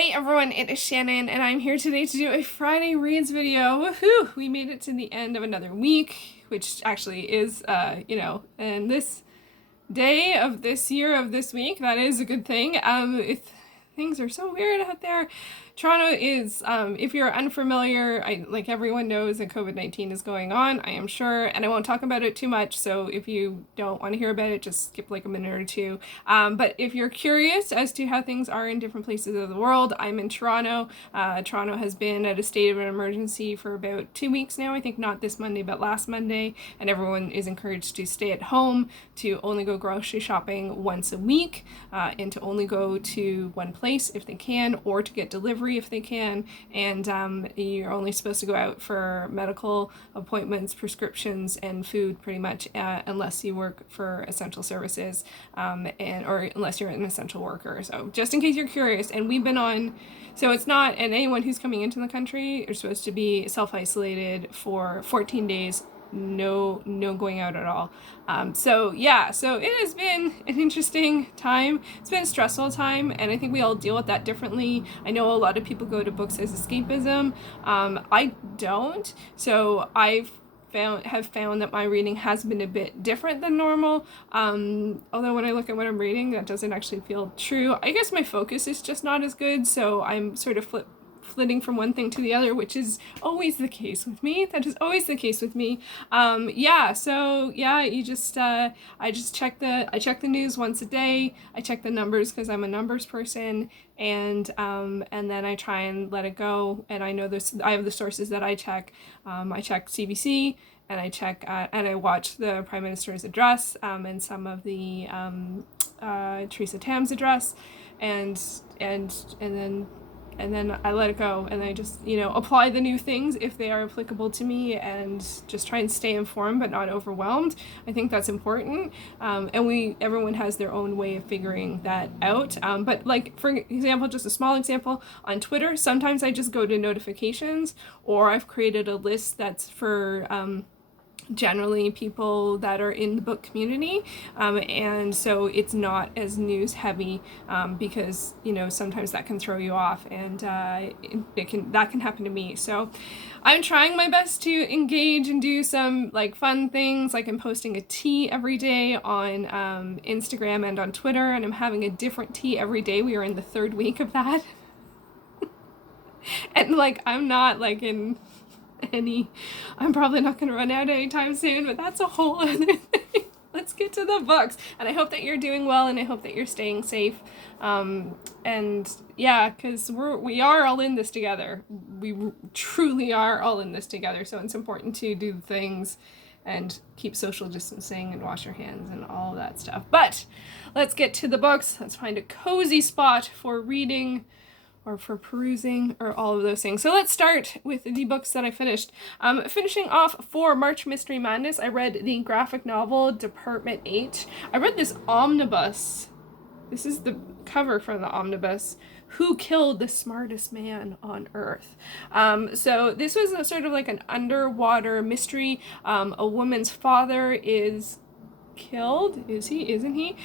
Hey everyone, it is Shannon, and I'm here today to do a Friday Reads video. Woohoo! We made it to the end of another week, which actually is, and this day of this year of this week, that is a good thing. Things are so weird out there. Toronto is, if you're unfamiliar, like everyone knows that COVID-19 is going on, I am sure, and I won't talk about it too much, so if you don't want to hear about it, just skip like a minute or two. But if you're curious as to how things are in different places of the world, I'm in Toronto. Toronto has been at a state of an emergency for about 2 weeks now, I think not this Monday, but last Monday, and everyone is encouraged to stay at home, to only go grocery shopping once a week, and to only go to one place if they can, or to get delivery if they can, and you're only supposed to go out for medical appointments, prescriptions, and food pretty much, unless you work for essential services, or unless you're an essential worker. So just in case you're curious, and we've been on, so it's not, and anyone who's coming into the country, you're supposed to be self-isolated for 14 days, no going out at all. So it has been an interesting time. It's been a stressful time, and I think we all deal with that differently. I know a lot of people go to books as escapism. I don't. So have found that my reading has been a bit different than normal. Although when I look at what I'm reading, that doesn't actually feel true. I guess my focus is just not as good, so I'm sort of flitting from one thing to the other, which is always the case with me. That is always the case with me. You just I check the news once a day. I check the numbers because I'm a numbers person, and then I try and let it go. And I know I have the sources that I check. I check CBC, and I check and I watch the Prime Minister's address, and some of the Theresa Tam's address, and then I let it go, and I just, apply the new things if they are applicable to me, and just try and stay informed but not overwhelmed. I think that's important. And everyone has their own way of figuring that out. But like, for example, just a small example, on Twitter, sometimes I just go to notifications, or I've created a list that's for generally people that are in the book community, and so it's not as news heavy, because sometimes that can throw you off, and that can happen to me. So I'm trying my best to engage and do some like fun things, like I'm posting a tea every day on Instagram and on Twitter, and I'm having a different tea every day. We are in the 3rd week of that. And like, I'm not like I'm probably not going to run out anytime soon, but that's a whole other thing. Let's get to the books. And I hope that you're doing well, and I hope that you're staying safe. Because we are all in this together. We truly are all in this together. So it's important to do things and keep social distancing and wash your hands and all of that stuff. But let's get to the books. Let's find a cozy spot for reading, or for perusing, or all of those things. So let's start with the books that I finished. Finishing off for March Mystery Madness, I read the graphic novel Department H. I read this omnibus. This is the cover for the omnibus. Who Killed the Smartest Man on Earth? So this was a sort of like an underwater mystery. A woman's father is killed. Is he? Isn't he?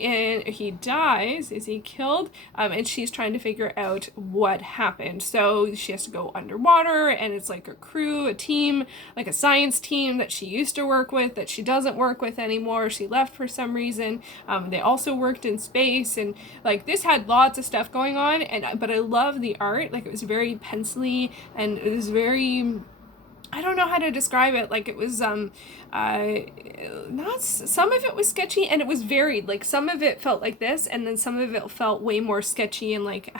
And he dies. Is he killed? And she's trying to figure out what happened. So she has to go underwater, and it's like a crew, a team, like a science team that she used to work with, that she doesn't work with anymore. She left for some reason. They also worked in space, and like this had lots of stuff going on. But I love the art. Like, it was very pencily, and it was very, I don't know how to describe it. Like, it was, not, some of it was sketchy, and it was varied. Like, some of it felt like this, and then some of it felt way more sketchy, and like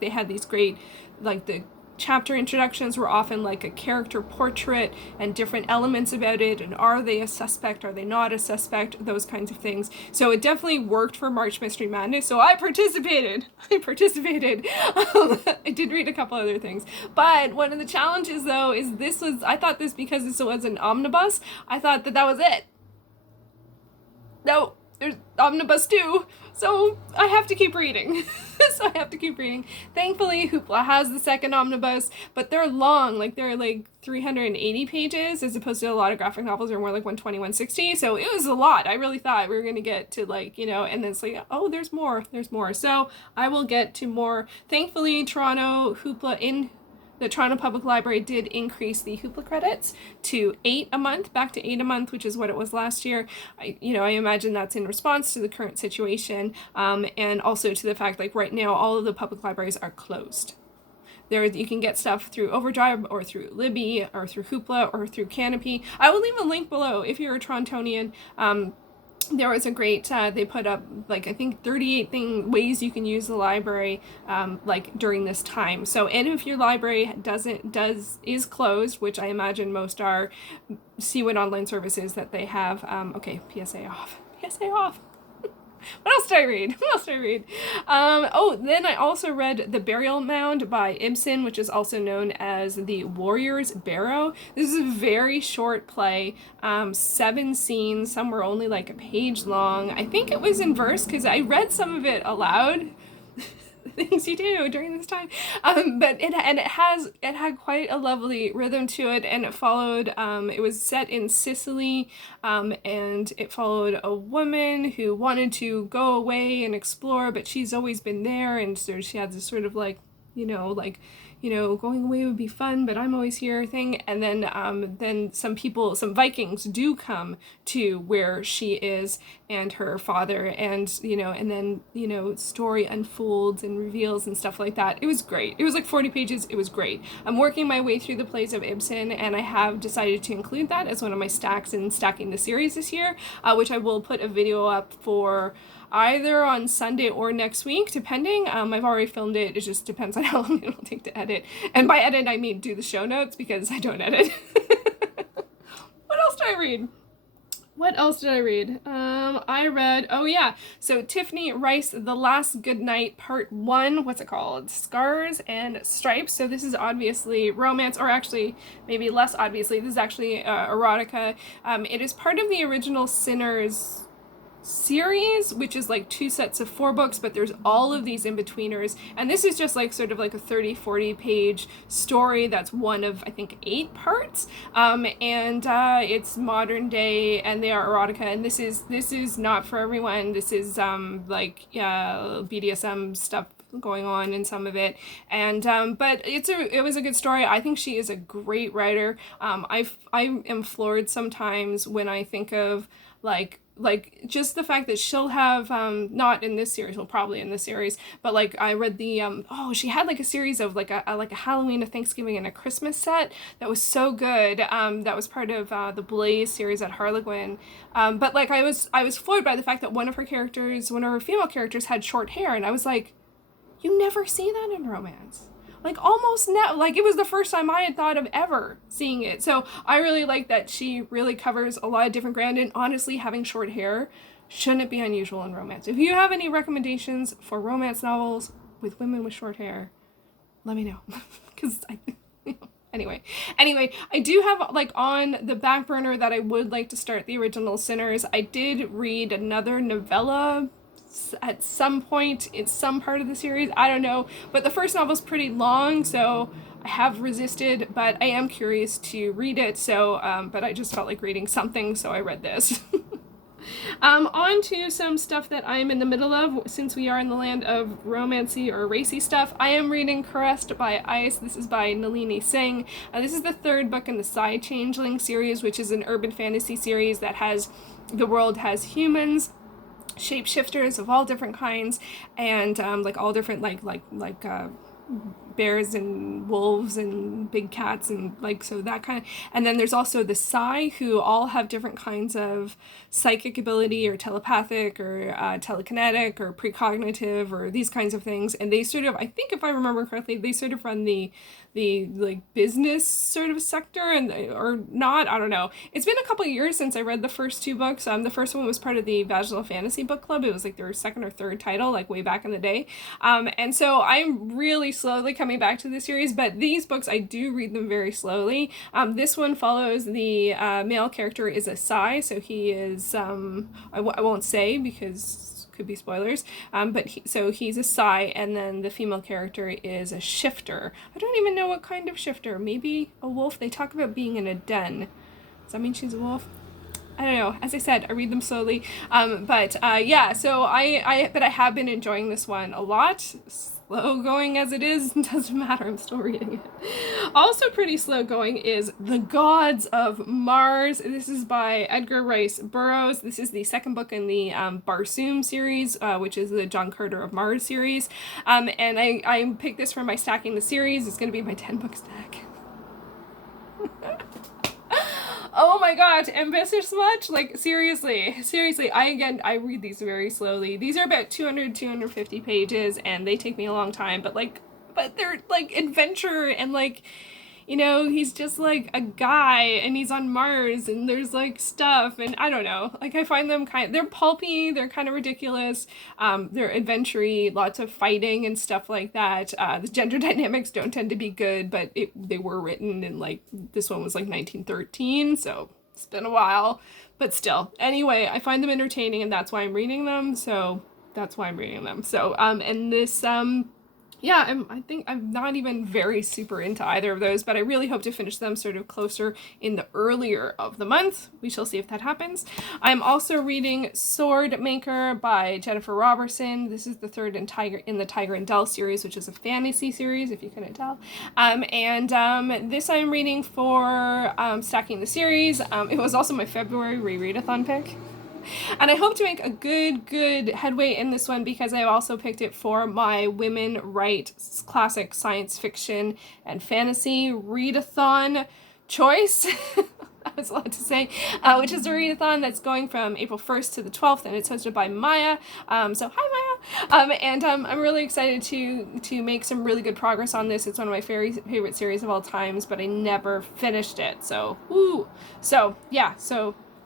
they had these great, like, the chapter introductions were often like a character portrait and different elements about it, and are they a suspect, are they not a suspect, those kinds of things. So it definitely worked for March Mystery Madness, so I participated. I did read a couple other things, but one of the challenges though is I thought this, because this was an omnibus, I thought that was it. No, there's Omnibus 2, so I have to keep reading. Thankfully, Hoopla has the second Omnibus, but they're long, like they're like 380 pages, as opposed to a lot of graphic novels are more like 120, 160, so it was a lot. I really thought we were going to get to like, you know, and then it's like, oh, there's more. So I will get to more. Thankfully, Toronto Hoopla in the Toronto Public Library did increase the Hoopla credits to 8 a month, back to 8 a month, which is what it was last year. I imagine that's in response to the current situation, and also to the fact, like right now, all of the public libraries are closed. You can get stuff through Overdrive or through Libby or through Hoopla or through Canopy. I will leave a link below if you're a Torontonian. There was a great, they put up like, I think 38 ways you can use the library like during this time. So, and if your library is closed, which I imagine most are, see what online services that they have. Okay, PSA off. What else did I read? Then I also read The Burial Mound by Ibsen, which is also known as The Warrior's Barrow. This is a very short play, 7 scenes. Some were only like a page long. I think it was in verse because I read some of it aloud. Things you do during this time, but it had quite a lovely rhythm to it, and it followed, it was set in Sicily, and it followed a woman who wanted to go away and explore, but she's always been there, and so she had this sort of like, going away would be fun, but I'm always here thing. And then some Vikings do come to where she is and her father, and then story unfolds and reveals and stuff like that. It was great. It was like 40 pages. It was great. I'm working my way through the plays of Ibsen, and I have decided to include that as one of my stacks in stacking the series this year, which I will put a video up for either on Sunday or next week, depending. I've already filmed it. It just depends on how long it'll take to edit. And by edit, I mean do the show notes, because I don't edit. What else did I read? I read, so Tiffany, Reisz, The Last Goodnight, Part 1. What's it called? Scars and Stripes. So this is obviously romance, or actually, maybe less obviously, this is actually erotica. It is part of the original Sinners series, which is like 2 sets of 4 books, but there's all of these in-betweeners, and this is just like sort of like a 30-40 page story that's one of, I think, 8 parts, and it's modern day, and they are erotica, and this is not for everyone. This is BDSM stuff going on in some of it, and but it was a good story. I think she is a great writer. I am floored sometimes when I think of like just the fact that she'll have, not in this series, well, probably in this series, but like I read the, she had like a series of like a Halloween, a Thanksgiving, and a Christmas set that was so good. That was part of the Blaze series at Harlequin. But like I was floored by the fact that one of her female characters had short hair, and I was like, you never see that in romance. Like almost now, like it was the first time I had thought of ever seeing it. So I really like that she really covers a lot of different ground, and honestly, having short hair shouldn't be unusual in romance. If you have any recommendations for romance novels with women with short hair, let me know. Because Anyway, I do have like on the back burner that I would like to start the original Sinners. I did read another novella at some point in some part of the series, I don't know, but the first novel's pretty long, so I have resisted, but I am curious to read it, so but I just felt like reading something, so I read this. On to some stuff that I'm in the middle of, since we are in the land of romancy or racy stuff. I am reading Caressed by Ice. This is by Nalini Singh. This is the 3rd book in the Psy-Changelings series, which is an urban fantasy series that the world has humans, shapeshifters of all different kinds, and like all different like bears and wolves and big cats, and like, so that kind of, and then there's also the Psy, who all have different kinds of psychic ability, or telepathic, or telekinetic, or precognitive, or these kinds of things, and they sort of, I think if I remember correctly, they sort of run the like business sort of sector, and or not, I don't know. It's been a couple of years since I read the first 2 books. The first one was part of the Vaginal Fantasy Book Club. It was like their 2nd or 3rd title, like way back in the day, and so I'm really slowly coming back to the series, but these books, I do read them very slowly. This one follows the male character is a Psy, so he is, I won't say because could be spoilers, but he's a Psy, and then the female character is a shifter. I don't even know what kind of shifter. Maybe a wolf? They talk about being in a den. Does that mean she's a wolf? I don't know. As I said, I read them slowly. Yeah, so I have been enjoying this one a lot. Slow going as it is, doesn't matter, I'm still reading it. Also pretty slow going is The Gods of Mars. This is by Edgar Reisz Burrows. This is the second book in the Barsoom series, which is the John Carter of Mars series. And I picked this for my Stacking the Series. It's going to be my 10-book stack. Oh my god, ambitious much? Like, seriously, I read these very slowly. These are about 250 pages, and they take me a long time, but they're, like, adventure, and, like, you know, he's just, like, a guy, and he's on Mars, and there's, like, stuff, and I don't know. Like, I find them they're pulpy, they're kind of ridiculous, they're adventure-y, lots of fighting and stuff like that. The gender dynamics don't tend to be good, but they were written in, like, this one was, like, 1913, so it's been a while, but still. Anyway, I find them entertaining, and that's why I'm reading them, so and this, yeah, I think I'm not even very super into either of those, but I really hope to finish them sort of closer in the earlier of the month. We shall see if that happens. I'm also reading Sword Maker by Jennifer Roberson. This is the third in the Tiger and Dell series, which is a fantasy series, if you couldn't tell. This I'm reading for Stacking the Series. It was also my February rereadathon pick. And I hope to make a good headway in this one because I also picked it for my Women Write Classic Science Fiction and Fantasy Readathon choice. That was a lot to say, which is a readathon that's going from April 1st to the 12th, and it's hosted by Maya. So hi Maya. I'm really excited to make some really good progress on this. It's one of my favorite series of all times, but I never finished it. So, woo. So, yeah,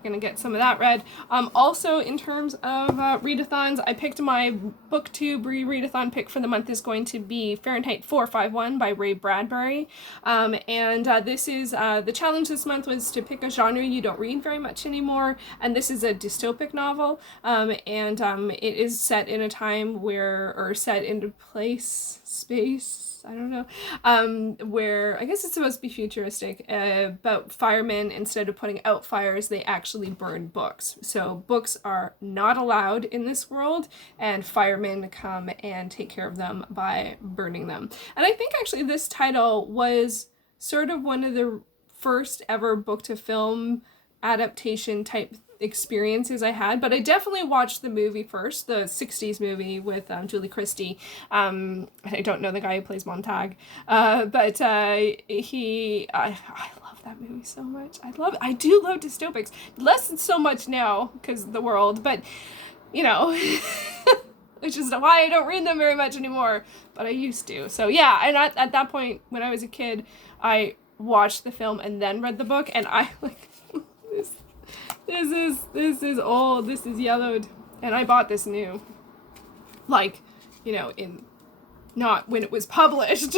gonna get some of that read. Also, in terms of readathons, I picked my booktube readathon pick for the month is going to be Fahrenheit 451 by Ray Bradbury. This is the challenge this month was to pick a genre you don't read very much anymore, and this is a dystopic novel. It is set in a time set into space, I don't know, where I guess it's supposed to be futuristic, but firemen, instead of putting out fires, they actually burn books. So books are not allowed in this world, and firemen come and take care of them by burning them. And I think actually this title was sort of one of the first ever book to film adaptation type experiences I had, but I definitely watched the movie first, the 60s movie with Julie Christie. I don't know the guy who plays Montag, but I love that movie so much. I do love dystopics, less than so much now because of the world, but you know, which is why I don't read them very much anymore, but I used to. So yeah, and at that point when I was a kid, I watched the film and then read the book, and I like this is old, this is yellowed, and I bought this new, like, you know, not when it was published.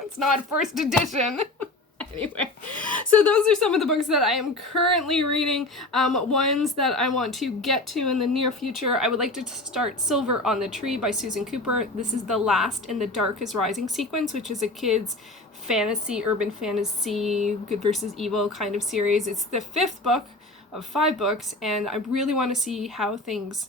It's not first edition. Anyway, so those are some of the books that I am currently reading. Ones that I want to get to in the near future. I would like to start Silver on the Tree by Susan Cooper. This is the last in the Dark is Rising sequence, which is a kid's fantasy, urban fantasy, good versus evil kind of series. It's the 5th book of 5 books, and I really want to see how things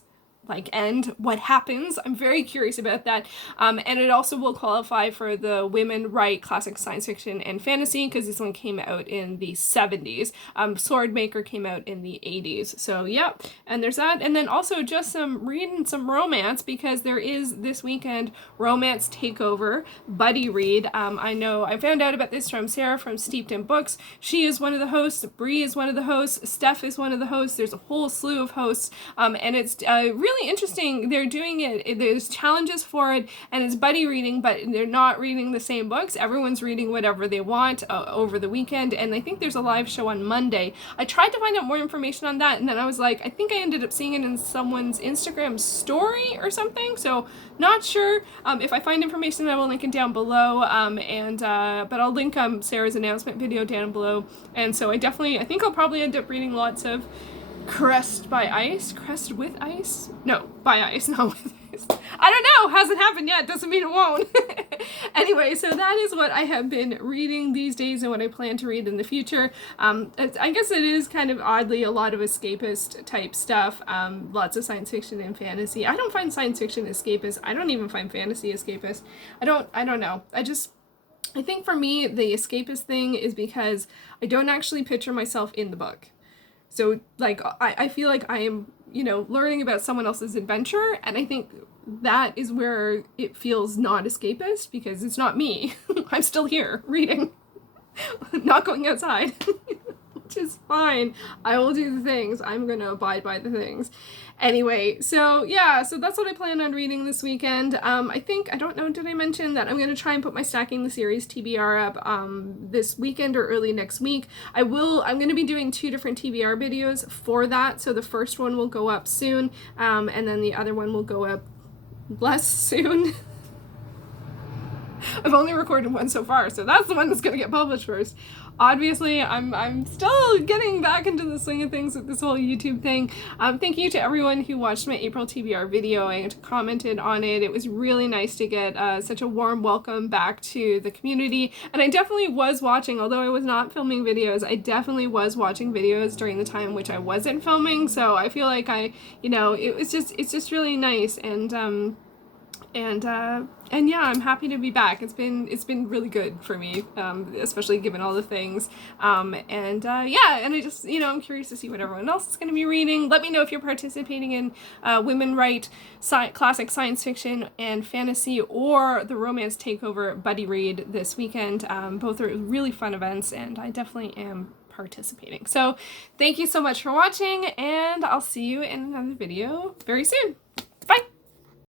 end, what happens. I'm very curious about that. And it also will qualify for the Women Write Classic Science Fiction and Fantasy, because this one came out in the 70s. Sword Maker came out in the 80s. So yeah, and there's that. And then also just reading some romance, because there is this weekend Romance Takeover buddy read. I found out about this from Sarah from Steeped in Books. She is one of the hosts. Bree is one of the hosts. Steph is one of the hosts. There's a whole slew of hosts. And it's really really interesting. They're doing it, there's challenges for it, and it's buddy reading, but they're not reading the same books. Everyone's reading whatever they want over the weekend, and I think there's a live show on Monday. I tried to find out more information on that, and then I was like, I think I ended up seeing it in someone's Instagram story or something, so not sure. If I find information, I will link it down below, but I'll link Sarah's announcement video down below, and so I think I'll probably end up reading lots of Crest with Ice? No, by Ice, not with Ice. I don't know, hasn't happened yet, doesn't mean it won't. Anyway, so that is what I have been reading these days and what I plan to read in the future. I guess it is kind of oddly a lot of escapist type stuff, lots of science fiction and fantasy. I don't find science fiction escapist. I don't even find fantasy escapist. I don't know. I think for me, the escapist thing is because I don't actually picture myself in the book. So, like, I feel like I am, learning about someone else's adventure, and I think that is where it feels not escapist, because it's not me. I'm still here, reading, not going outside, which is fine. I will do the things. I'm gonna abide by the things. Anyway, so yeah, so that's what I plan on reading this weekend. I don't know, did I mention that I'm going to try and put my Stacking the Series TBR up this weekend or early next week. I'm going to be doing 2 different TBR videos for that, so the first one will go up soon, and then the other one will go up less soon. I've only recorded one so far, so that's the one that's going to get published first. Obviously, I'm still getting back into the swing of things with this whole YouTube thing. Thank you to everyone who watched my April TBR video and commented on it. It was really nice to get such a warm welcome back to the community. And I definitely was watching, although I was not filming videos, I definitely was watching videos during the time which I wasn't filming. So I feel like it's just really nice. And yeah, I'm happy to be back. It's been really good for me, especially given all the things. Yeah, and I just, I'm curious to see what everyone else is going to be reading. Let me know if you're participating in Women Write Classic Science Fiction and Fantasy, or the Romance Takeover Buddy Read this weekend. Both are really fun events, and I definitely am participating. So thank you so much for watching, and I'll see you in another video very soon. Bye!